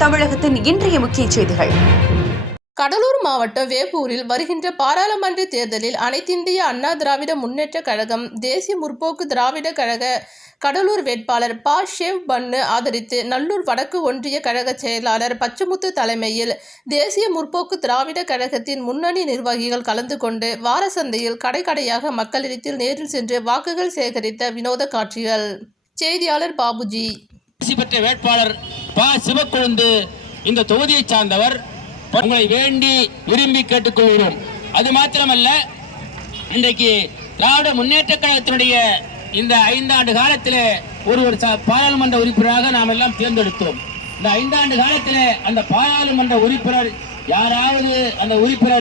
தமிழகத்தின் இன்றைய முக்கிய செய்திகள். கடலூர் மாவட்டம் வேப்பூரில் வருகின்ற பாராளுமன்ற தேர்தலில் அனைத்திந்திய அண்ணா திராவிட முன்னேற்றக் கழகம் தேசிய முற்போக்கு திராவிட கழக கடலூர் வேட்பாளர் பா. ஷேவ் பன்னு ஆதரித்து நல்லூர் வடக்கு ஒன்றிய கழக செயலாளர் பச்சமுத்து தலைமையில் தேசிய முற்போக்கு திராவிட கழகத்தின் முன்னணி நிர்வாகிகள் கலந்து கொண்டு வார சந்தையில் கடை கடையாக மக்களிடத்தில் நேரில் சென்று வாக்குகள் சேகரித்த வினோத காட்சிகள். செய்தியாளர் பாபுஜி. வெற்றி பெற்ற வேட்பாளர் ப சிவக்கொழுந்து இந்த தொகுதியை சார்ந்தவர். உங்களை வேண்டி விரும்பி கேட்டுக்கொள்கிறோம். அது மாத்திரமல்ல இன்றைக்கு திராவிட முன்னேற்ற கழகத்தினுடைய இந்த ஐந்தாண்டு காலத்தில் ஒரு ஒரு பாராளுமன்ற உறுப்பினராக நாம் எல்லாம் தேர்ந்தெடுத்தோம். இந்த ஐந்தாண்டு காலத்தில் அந்த பாராளுமன்ற உறுப்பினர் யாராவது அந்த உறுப்பினர்